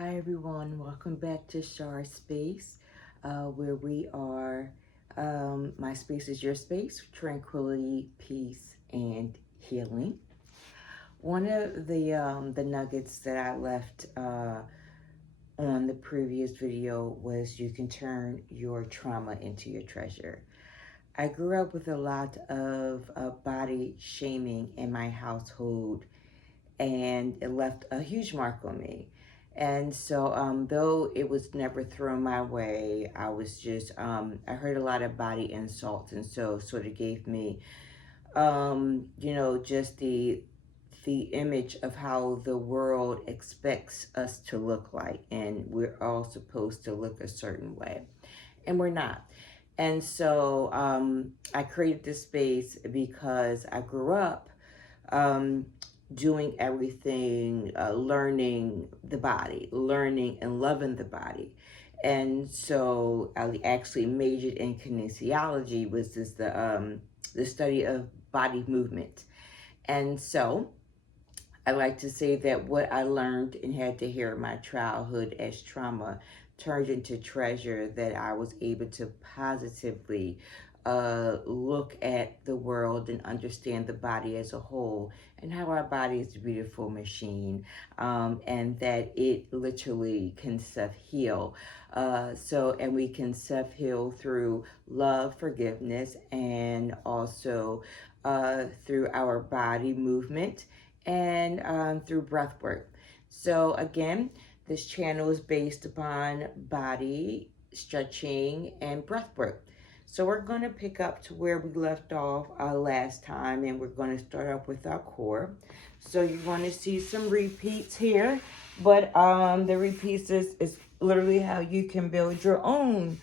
Hi everyone, welcome back to Shar Space, where we are, my space is your space, tranquility, peace, and healing. One of the nuggets that I left on the previous video was you can turn your trauma into your treasure. I grew up with a lot of body shaming in my household, and it left a huge mark on me. And so, though it was never thrown my way, I was just, I heard a lot of body insults, and so sort of gave me, just the image of how the world expects us to look like, and we're all supposed to look a certain way, and we're not. And so, I created this space because I grew up um, doing everything, learning the body, learning and loving the body. And so I actually majored in kinesiology, which is the study of body movement. And so I like to say that what I learned and had to hear in my childhood as trauma turned into treasure that I was able to positively look at the world and understand the body as a whole, and how our body is a beautiful machine, and that it literally can self-heal. And we can self-heal through love, forgiveness, and also through our body movement and through breath work. So again, this channel is based upon body stretching and breath work. So we're going to pick up to where we left off last time, and we're going to start off with our core. So you're going to see some repeats here, but the repeats is literally how you can build your own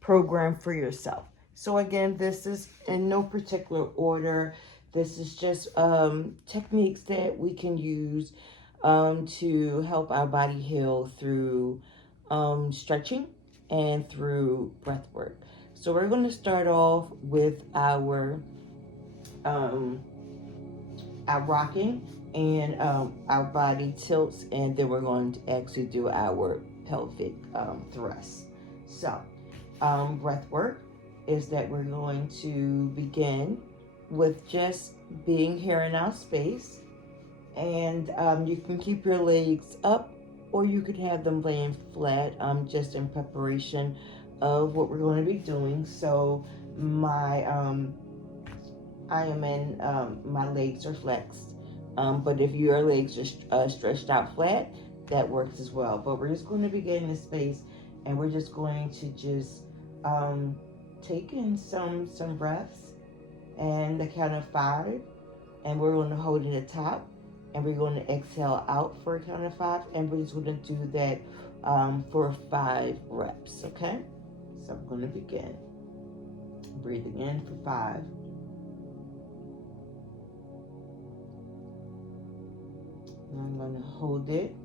program for yourself. So again, this is in no particular order. This is just techniques that we can use to help our body heal through stretching and through breath work. So we're going to start off with um, our rocking, and our body tilts, and then we're going to actually do our pelvic thrusts. So breath work is that we're going to begin with just being here in our space, and you can keep your legs up, or you could have them laying flat, just in preparation of what we're going to be doing. So my I am in my legs are flexed, but if your legs are stretched out flat, that works as well. But we're just going to begin in this space, and we're just going to just um, take in some breaths, and the count of 5, and we're going to hold it at the top, and we're going to exhale out for a count of 5, and we're just going to do that for 5 reps. Okay, so I'm going to begin breathing in for 5. And I'm going to hold it,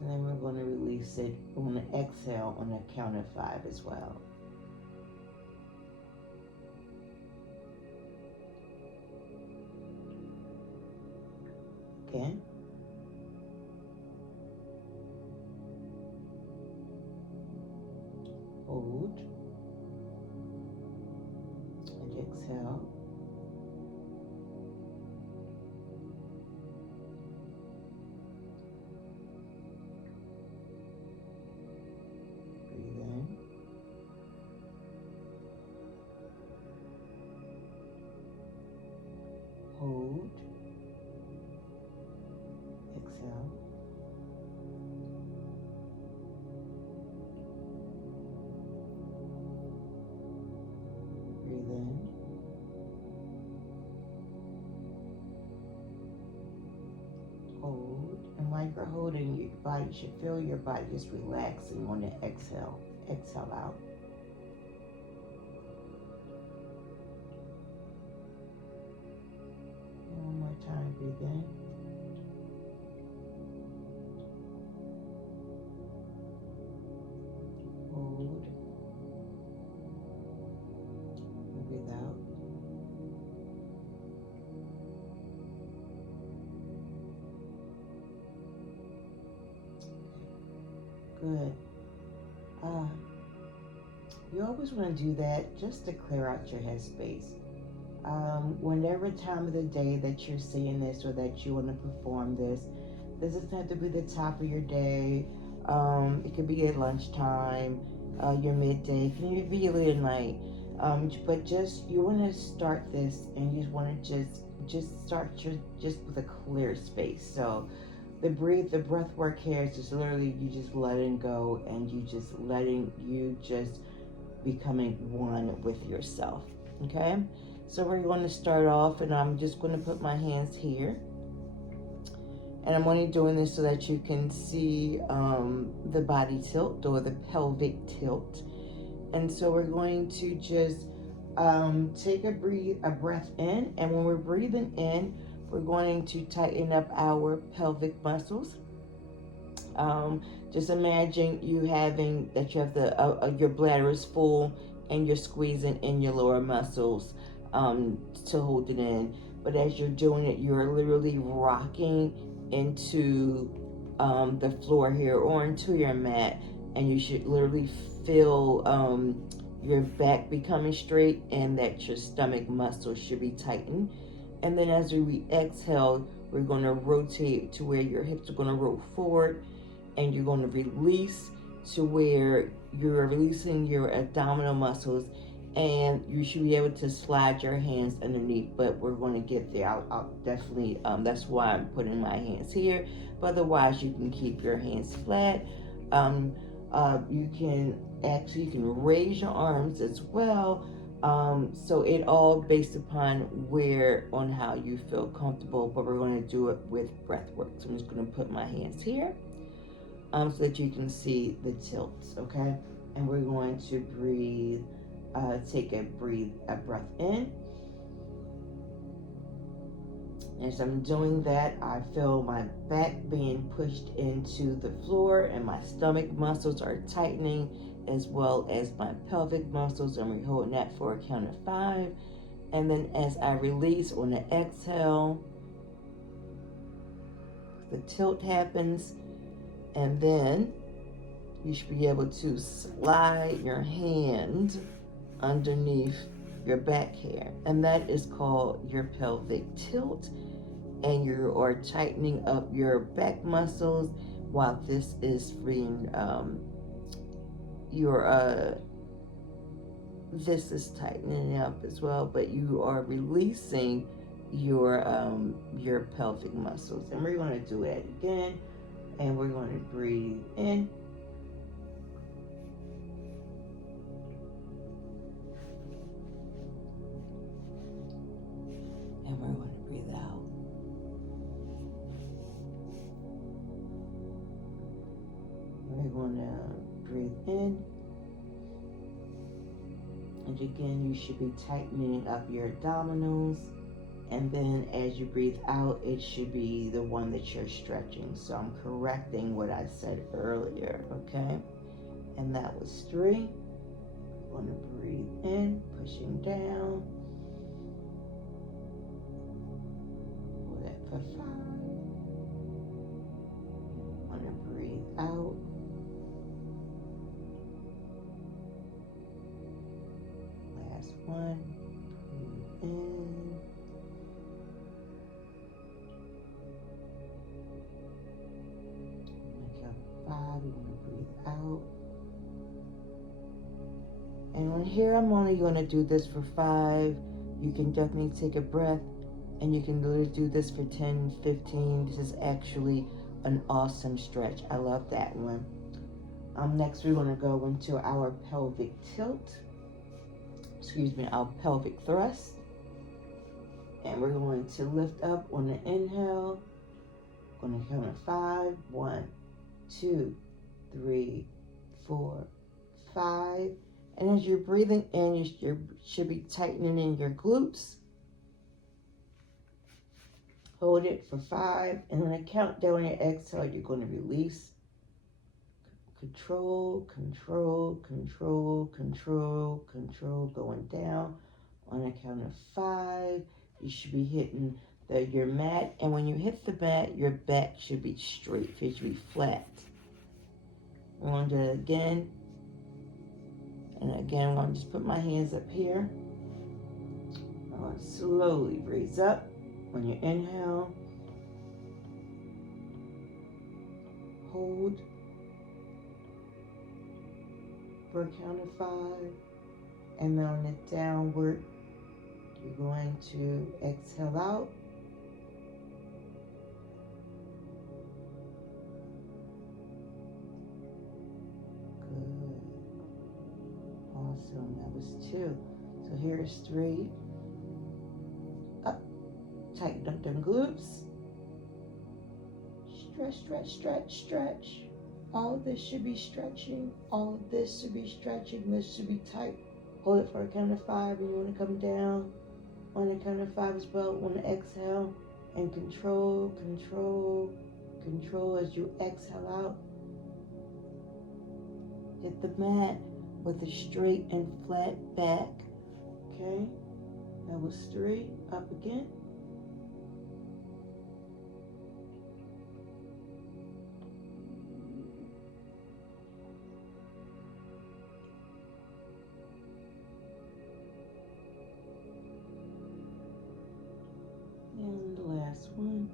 and then we're going to release it. We're going to exhale on a count of 5 as well. Again. Hold. And exhale. Breathe in. Hold. Exhale. Breathe in. Hold. And while you're holding, your body should feel your body just relaxing on the exhale. Exhale out. And one more time, breathe in. Hold. And breathe out. Good. Uh, you always want to do that just to clear out your headspace. Whenever time of the day that you're seeing this or that you want to perform this doesn't have to be the top of your day. It could be at lunchtime, your midday, it can even be late at night. But just you want to start this, and you want to just start just with a clear space. So the breath work here is just literally you just letting go, and you just becoming one with yourself. Okay, so we're going to start off, and I'm just going to put my hands here, and I'm only doing this so that you can see the body tilt or the pelvic tilt. And so we're going to just take a breath in, and when we're breathing in, we're going to tighten up our pelvic muscles. Just imagine you have your bladder is full, and you're squeezing in your lower muscles to hold it in. But as you're doing it, you're literally rocking into the floor here or into your mat, and you should literally feel your back becoming straight, and that your stomach muscles should be tightened. And then as we exhale, we're going to rotate to where your hips are going to roll forward, and you're going to release to where you're releasing your abdominal muscles, and you should be able to slide your hands underneath, but we're going to get there. I'll definitely, that's why I'm putting my hands here, but otherwise you can keep your hands flat. You can raise your arms as well. So it all based upon on how you feel comfortable, but we're going to do it with breath work. So I'm just going to put my hands here so that you can see the tilts, okay? And we're going to breathe, take a breath in. As I'm doing that, I feel my back being pushed into the floor, and my stomach muscles are tightening, as well as my pelvic muscles, and we're holding that for a count of 5. And then as I release on the exhale, the tilt happens, and then you should be able to slide your hand underneath your back hair, and that is called your pelvic tilt. And you are tightening up your back muscles while this is freeing this is tightening up as well, but you are releasing your pelvic muscles. And we're going to do that again, and we're going to breathe in. And we're going to breathe out. We're going to breathe in. And again, you should be tightening up your abdominals. And then as you breathe out, it should be the one that you're stretching. So I'm correcting what I said earlier, okay? And that was 3. We're going to breathe in, pushing down. Hold that for 5. We're going to breathe out. Last one. Breathe in. Count 5. We're going to breathe out. And on here, I'm only going to do this for 5. You can definitely take a breath, and you can literally do this for 10, 15. This is actually an awesome stretch. I love that one. Next, we're going to go into our pelvic tilt. Our pelvic thrust. And we're going to lift up on the inhale. Going to count at 5. 1, 2, 3, 4, 5. And as you're breathing in, you should be tightening in your glutes. Hold it for 5. And when I count down your exhale, you're going to release. Control, control, control, control, control. Going down. On a count of 5, you should be hitting your mat. And when you hit the mat, your back should be straight. It should be flat. We're going to do it again. And again, I'm going to just put my hands up here. I'm going to slowly raise up on your inhale. Hold for a count of 5. And then on the downward, you're going to exhale out. Good. Awesome. That was 2. So here's 3. Up. Tighten up them glutes. Stretch, stretch, stretch, stretch. All of this should be stretching. All of this should be stretching. This should be tight. Hold it for a count of 5. And you want to come down on the count of 5 as well. Want to exhale and control, control, control as you exhale out. Hit the mat with a straight and flat back. Okay, that was 3. Up again. And the last one.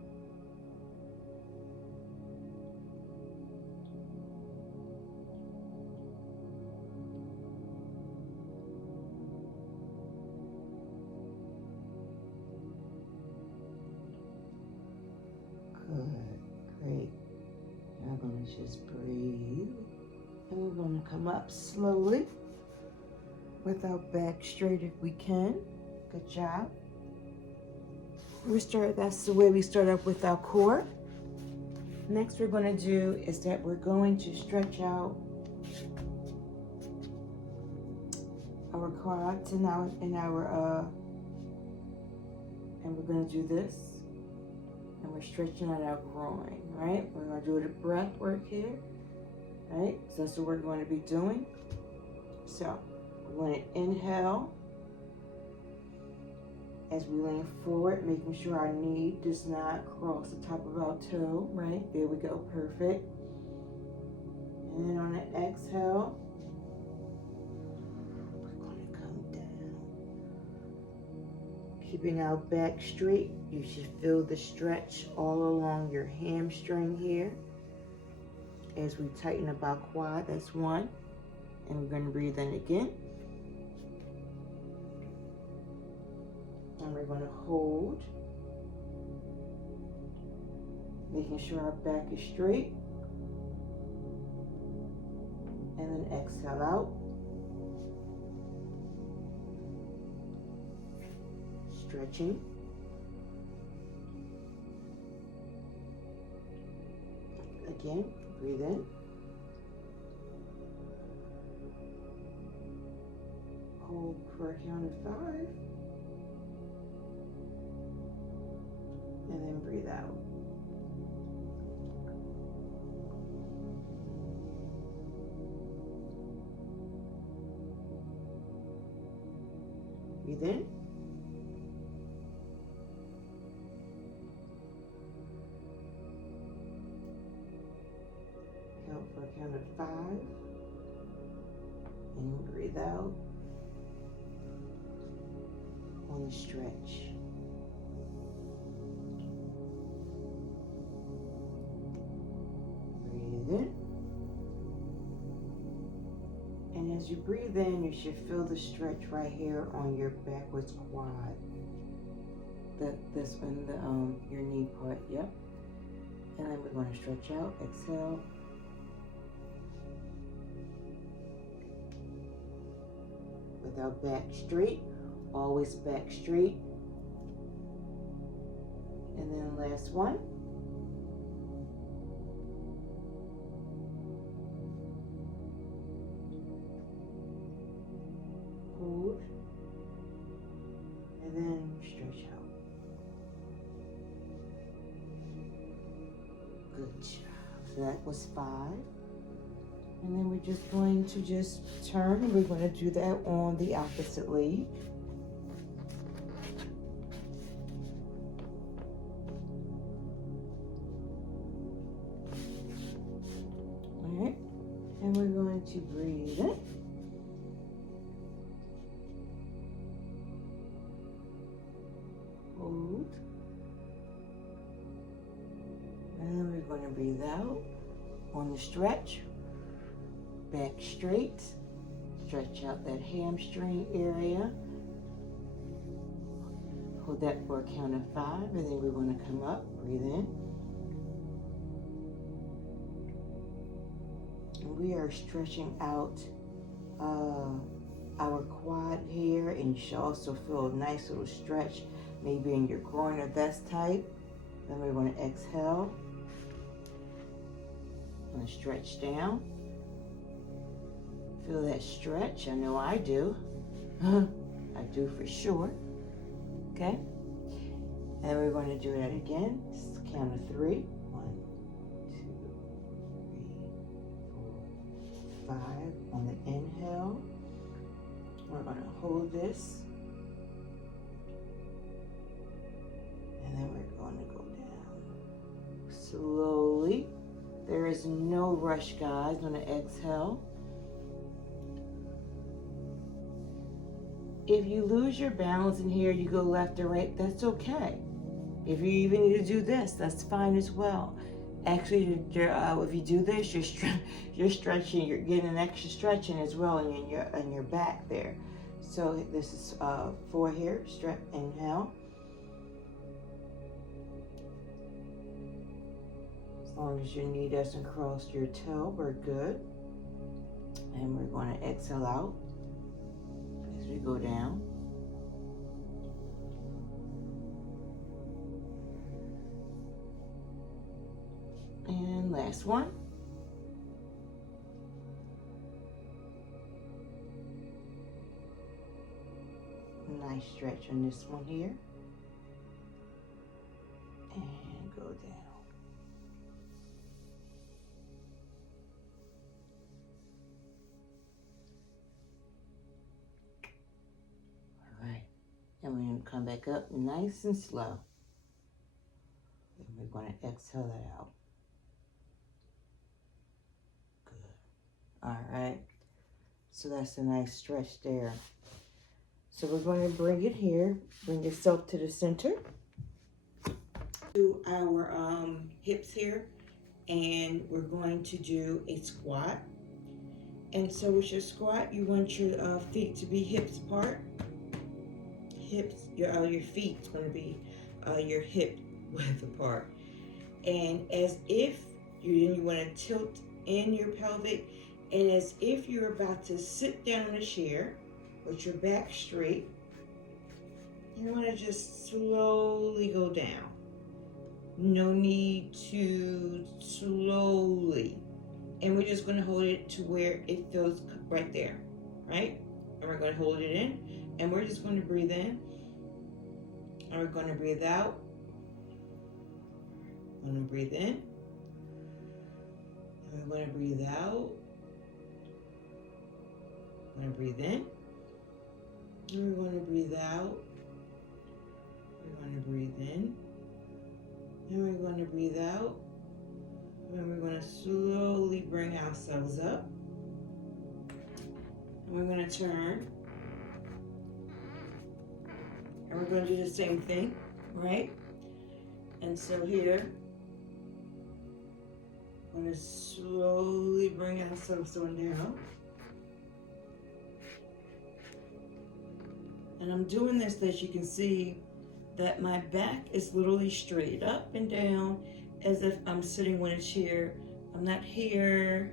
Good, great. Now I'm going to just breathe. And we're going to come up slowly with our back straight if we can. Good job. That's the way we start up with our core. Next we're going to do is that we're going to stretch out our quads and and we're going to do this. And we're stretching out our groin, right? We're going to do the breath work here, right? So that's what we're going to be doing. So we're going to inhale as we lean forward, making sure our knee does not cross the top of our toe, right? There we go, perfect. And then on the exhale, we're going to come down. Keeping our back straight, you should feel the stretch all along your hamstring here. As we tighten up our quad, that's 1. And we're going to breathe in again. And we're going to hold, making sure our back is straight. And then exhale out. Stretching. Again, breathe in. Hold for a count of 5. And then breathe out. Breathe in. Count for a count of 5. And breathe out on the stretch. In. And as you breathe in, you should feel the stretch right here on your backwards quad. This in the your knee part, yep. And then we're going to stretch out. Exhale. With our back straight, always back straight. And then last one. Hold, and then stretch out. Good job. So that was 5. And then we're just going to just turn, and we're going to do that on the opposite leg. All right. going to breathe in. Hold. And we're going to breathe out on the stretch. Back straight. Stretch out that hamstring area. Hold that for a count of 5, and then we're going to come up. Breathe in. And we are stretching out our quad here, and you should also feel a nice little stretch maybe in your groin if that's tight. Then we're going to exhale. I'm going to stretch down. Feel that stretch? I know I do. I do for sure. Okay? And we're going to do that again. Just count of 3. 1, 2, 3, 4, 5. On the inhale, we're going to hold this. And then we're going to go down. Slowly. There is no rush, guys. I'm going to exhale. If you lose your balance in here, you go left or right, that's okay. If you even need to do this, that's fine as well. Actually, if you do this, you're stretching, you're getting an extra stretching as well in your back there. So this is 4 here, stretch, inhale. As long as your knee doesn't cross your toe, we're good. And we're going to exhale out as we go down. And last one. Nice stretch on this one here. And go down. All right. And we're going to come back up nice and slow. And we're going to exhale that out. All right, so that's a nice stretch there. So we're going to bring it here, bring yourself to the center. Do our hips here, and we're going to do a squat. And so with your squat, you want your feet to be hips apart. Hips, your feet's going to be your hip width apart. And as if you want to tilt in your pelvic, and as if you're about to sit down in a chair with your back straight, you want to just slowly go down. No need to slowly. And we're just going to hold it to where it feels right there, right? And we're going to hold it in, and we're just going to breathe in, and we're going to breathe out. I'm going to breathe in, and we're going to breathe out. We're going to breathe in, and we're going to breathe out. We're going to breathe in, and we're going to breathe out. And we're going to slowly bring ourselves up. And we're going to turn. And we're going to do the same thing, right? And so here, we're going to slowly bring ourselves on down. And I'm doing this so that you can see that my back is literally straight up and down as if I'm sitting on a chair. I'm not here,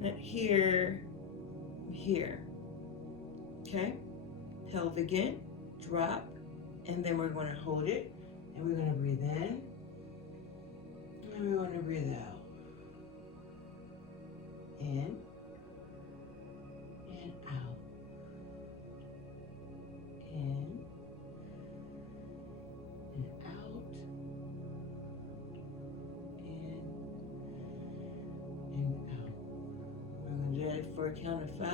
not here, I'm here. Okay? Pelvic in, drop, and then we're going to hold it, and we're going to breathe in, and we're going to breathe out. In, and out. In, and out, in, and out. We're going to do that for a count of 5,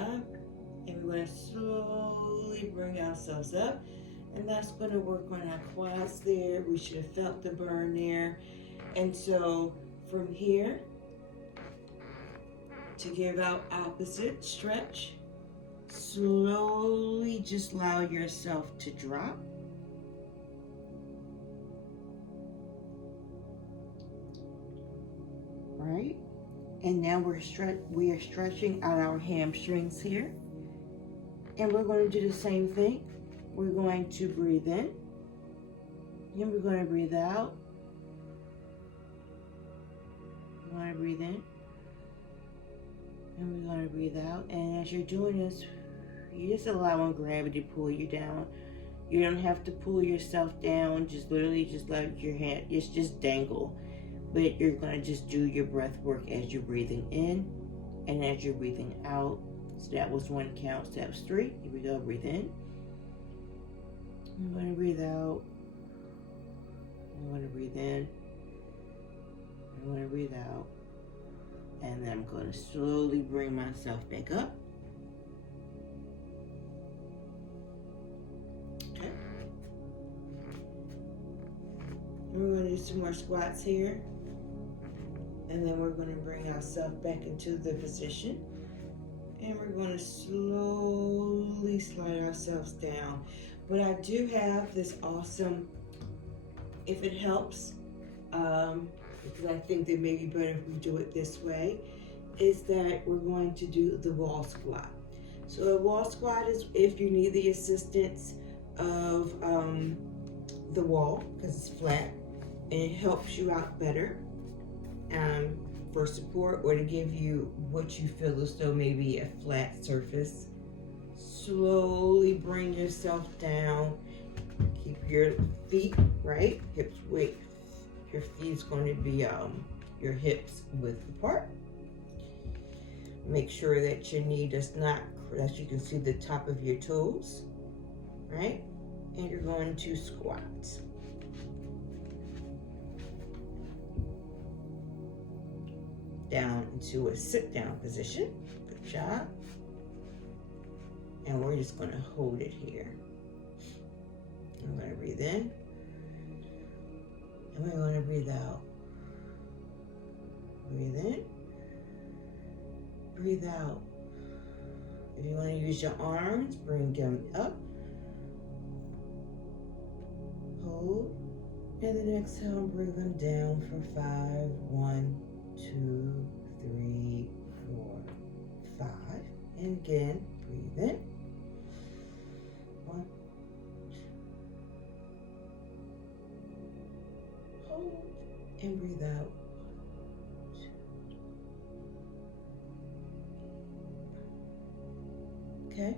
and we're going to slowly bring ourselves up, and that's going to work on our quads there. We should have felt the burn there. And so from here to give out opposite stretch. Slowly just allow yourself to drop. Right? And now we are stretching out our hamstrings here. And we're going to do the same thing. We're going to breathe in. And we're going to breathe out. We're going to breathe in. And we're going to breathe out. And as you're doing this, you're just allowing gravity to pull you down. You don't have to pull yourself down. Just literally just let your hand just dangle. But you're going to just do your breath work as you're breathing in and as you're breathing out. So that was 1 count. So that was 3. Here we go. Breathe in. I'm going to breathe out. I'm going to breathe in. I'm going to breathe out. And then I'm going to slowly bring myself back up. Okay. And we're going to do some more squats here. And then we're going to bring ourselves back into the position. And we're going to slowly slide ourselves down. But I do have this awesome, if it helps, because I think that may be better if we do it this way, is that we're going to do the wall squat. So a wall squat is if you need the assistance of the wall, because it's flat, and it helps you out better for support or to give you what you feel as though maybe a flat surface. Slowly bring yourself down. Keep your feet, right? Hips width. Your feet's going to be your hips width apart. Make sure that your knee does not, that you can see the top of your toes, right? And you're going to squat. Down into a sit down position. Good job. And we're just going to hold it here. I'm going to breathe in. And we're going to breathe out. Breathe in. Breathe out. If you want to use your arms, bring them up. Hold. And then exhale, bring them down for 5. 1, 2, 3, 4, 5. And again, breathe in. 1. Hold and breathe out. 2. Okay.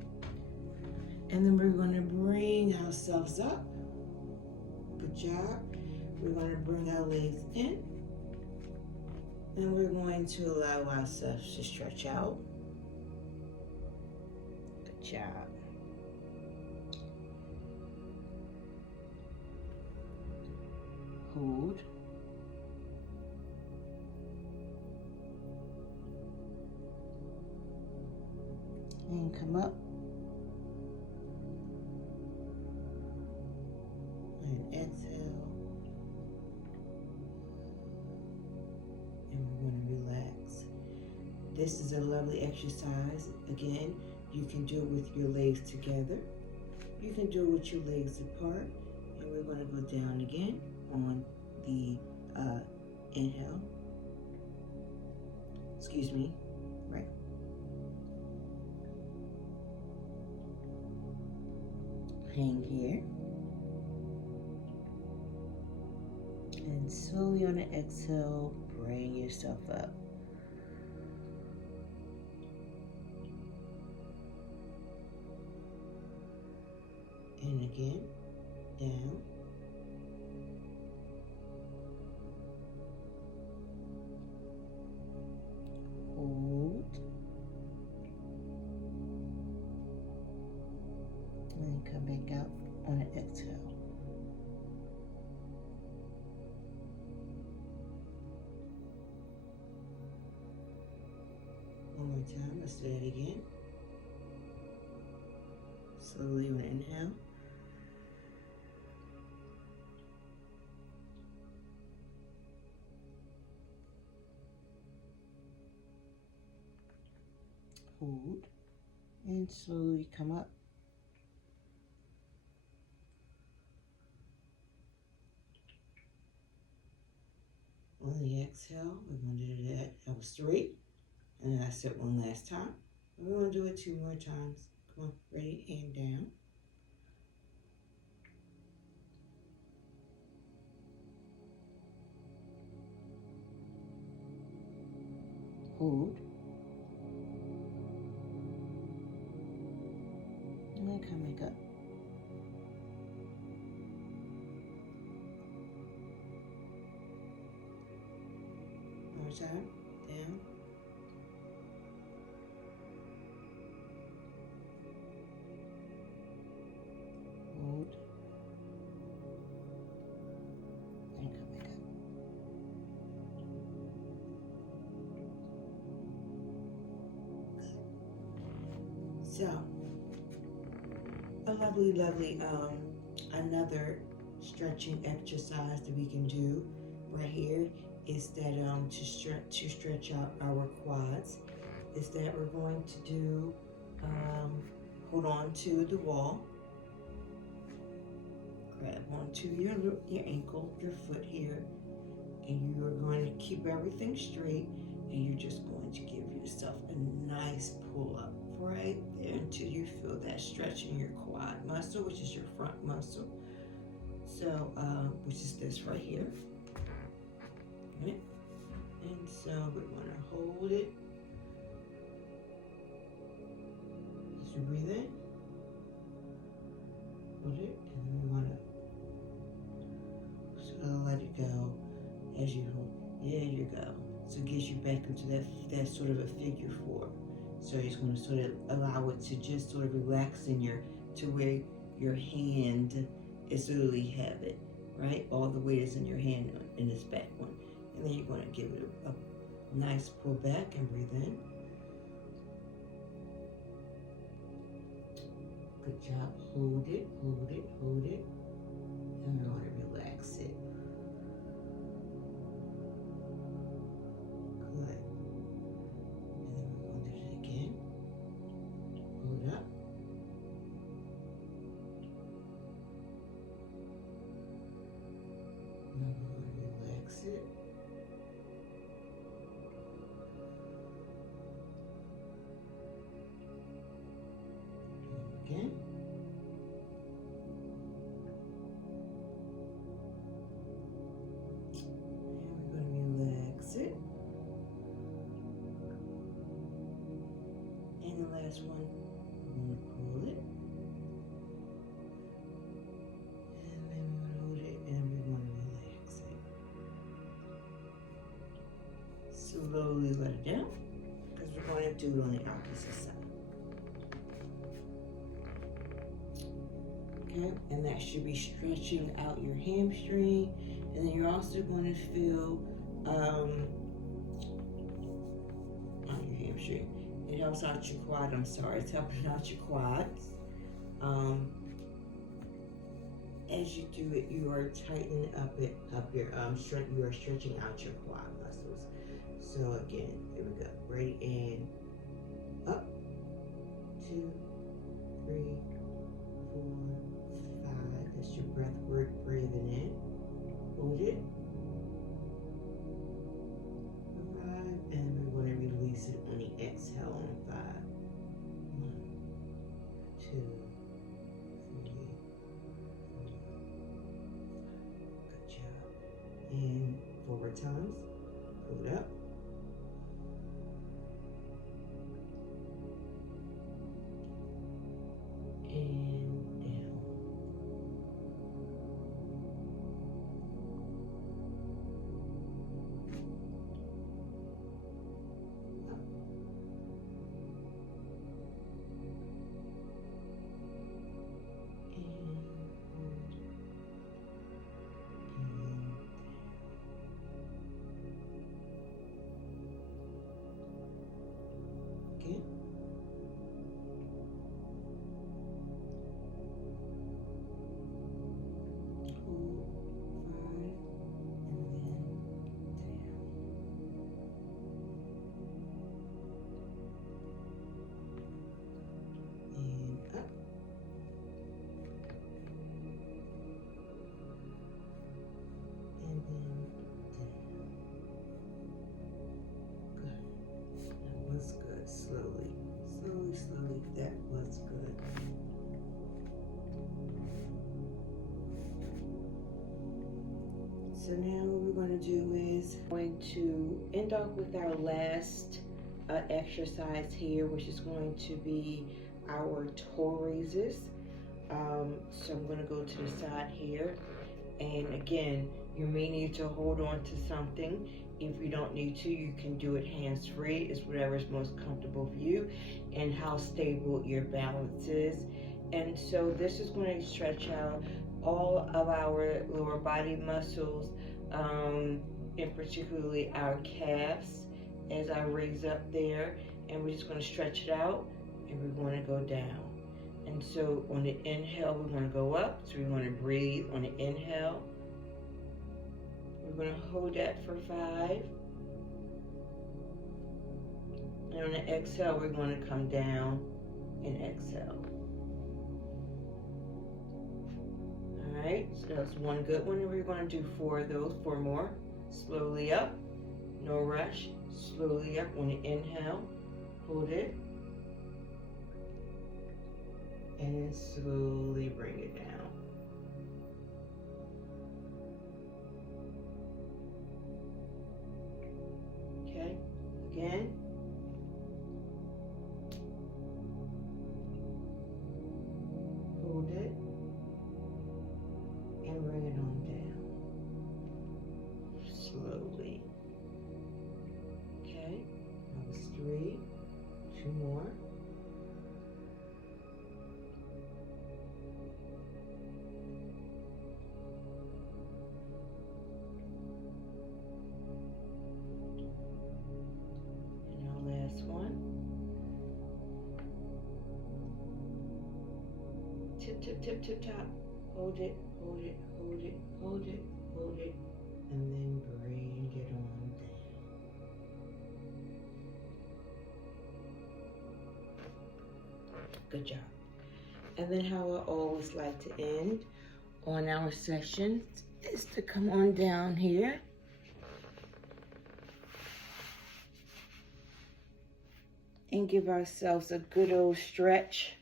And then we're going to bring ourselves up. Good job. We're going to bring our legs in. And we're going to allow ourselves to stretch out. Good job. Hold. And come up. And exhale. And we're going to relax. This is a lovely exercise. Again, you can do it with your legs together. You can do it with your legs apart. And we're going to go down again on the inhale. Excuse me. Right. Hang here. And slowly on the exhale, bring yourself up. And again, down. Hold. And then come back out on an exhale. One more time, let's do that again. Slowly on an inhale. hold, and slowly come up. On the exhale, we're going to do that. That was 3. And then I said one last time. We're going to do it 2 more times. Come on, ready, and down. Hold. And then come back up. One more time. Down. Hold. And come back up. So, a lovely, another stretching exercise that we can do right here is that to stretch out our quads is that we're going to do hold on to the wall, grab onto your ankle, your foot here, and you are going to keep everything straight, and you're just going to give yourself a nice pull up right there until you feel that stretch in your quad muscle, which is your front muscle. So, which is this right here. Okay. And so we're going to hold it as you breathe in. Hold it, and then we want to sort of let it go as you hold. There you go. So it gets you back into that sort of a figure 4. So you're just going to sort of allow it to just sort of relax in to where your hand is literally have it, right? All the weight is in your hand in this back one. And then you're going to give it a nice pull back and breathe in. Good job. Hold it, hold it, hold it. And we're going to relax it. Good. And then we're going to do it again. Hold up. Now we're going to relax it. Again. And we're going to relax it. And the last one, we're going to pull it. And then we're going to hold it and we're going to relax it. Slowly let it down because we're going to do it on the opposite side. Okay, and that should be stretching out your hamstring, and then you're also going to feel on your hamstring. It helps out your quad. I'm sorry, it's helping out your quads. As you do it, you are tightening up your you are stretching out your quad muscles. So again, here we go. Ready, and up, 2, 3, 4, 5. That's your breath work. Breathing in. Hold it. 5, and we're going to release it on the exhale on 5. 1, 2, 3, 4, 5. Good job. And 4 times. Pull it up. And down. Up. So now what we're going to do is going to end off with our last exercise here, which is going to be our toe raises. So I'm going to go to the side here, and again, you may need to hold on to something. If you don't need to, you can do it hands-free. It's whatever is most comfortable for you and how stable your balance is. And so this is going to stretch out all of our lower body muscles, and particularly our calves as I raise up there. And we're just going to stretch it out, and we're going to go down. And so on the inhale, we're going to go up. So we're going to breathe on the inhale. We're going to hold that for 5. And on the exhale, we're going to come down and exhale. All right, so that's one good one. And we're going to do 4 of those, 4 more. Slowly up, no rush. Slowly up on the inhale. Hold it. And then slowly bring it down. Okay, again. Hold it. And bring it on down. Slowly. Okay, that was 3. 2 more. Tip, tip, top. Hold it, hold it, hold it, hold it, hold it, and then bring it on down. Good job. And then how I always like to end on our session is to come on down here. And give ourselves a good old stretch.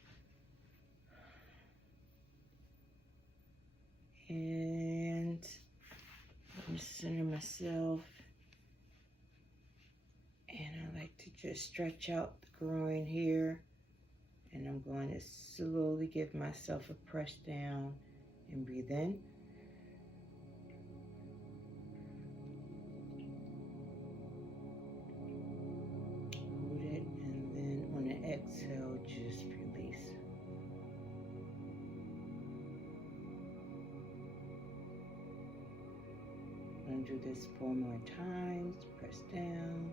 And I'm center myself, and I like to just stretch out the groin here, and I'm going to slowly give myself a press down and breathe in. Hold it, and then on the exhale, just release. I'm going to do this 4 more times. Press down.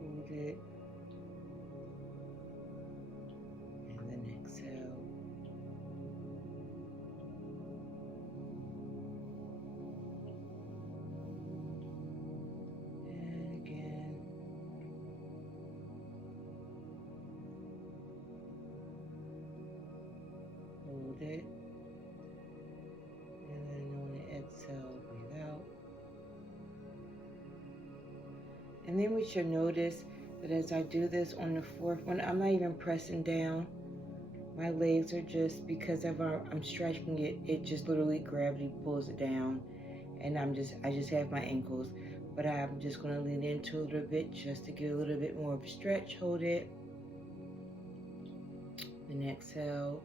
Hold it. And then exhale. And again. Hold it, and then on the exhale, breathe out. And then we should notice that as I do this on the 4th one, I'm not even pressing down. My legs are just, because I'm stretching it, it just literally gravity pulls it down, and I just have my ankles, but I'm just going to lean into a little bit just to get a little bit more of a stretch. Hold it, and exhale.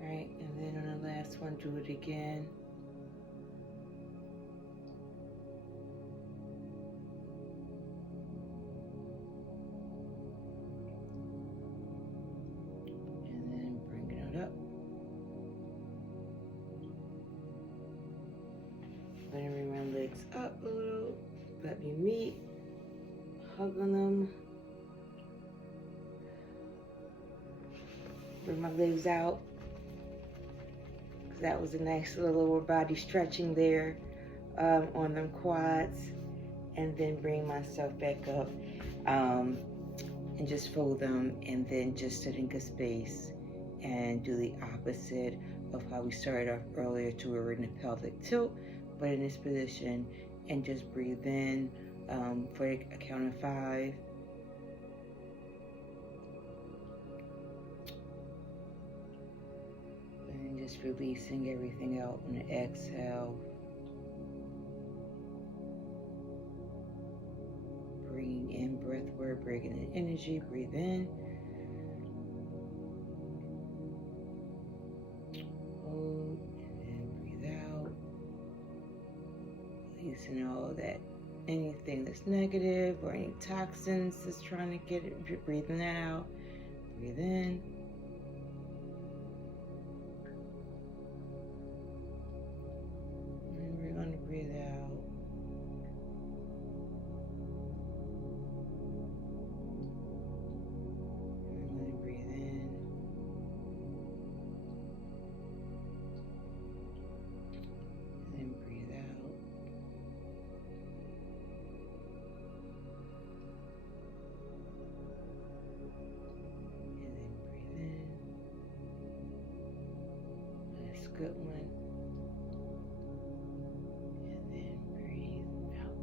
Right, and then on the last one, do it again. And then bring it up. Bring my legs up a little. Let me meet. Hug on them. Bring my legs out. That was a nice little lower body stretching there on them quads. And then bring myself back up and just fold them, and then just sit in good space and do the opposite of how we started off earlier, to where we're in a pelvic tilt, but in this position, and just breathe in for a count of 5. Just releasing everything out on the exhale. Bringing in breath work, bringing in energy. Breathe in. Hold, and then breathe out. Releasing all that, anything that's negative or any toxins that's trying to get it. Breathing that out. Breathe in. And we're going to breathe out. Good one. And then breathe out.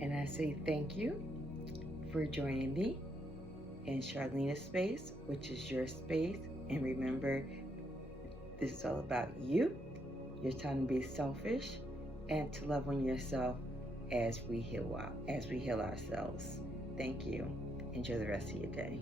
And I say thank you for joining me in Charlena's space, which is your space. And remember, this is all about you. Your time to be selfish and to love on yourself as we heal ourselves. Thank you. Enjoy the rest of your day.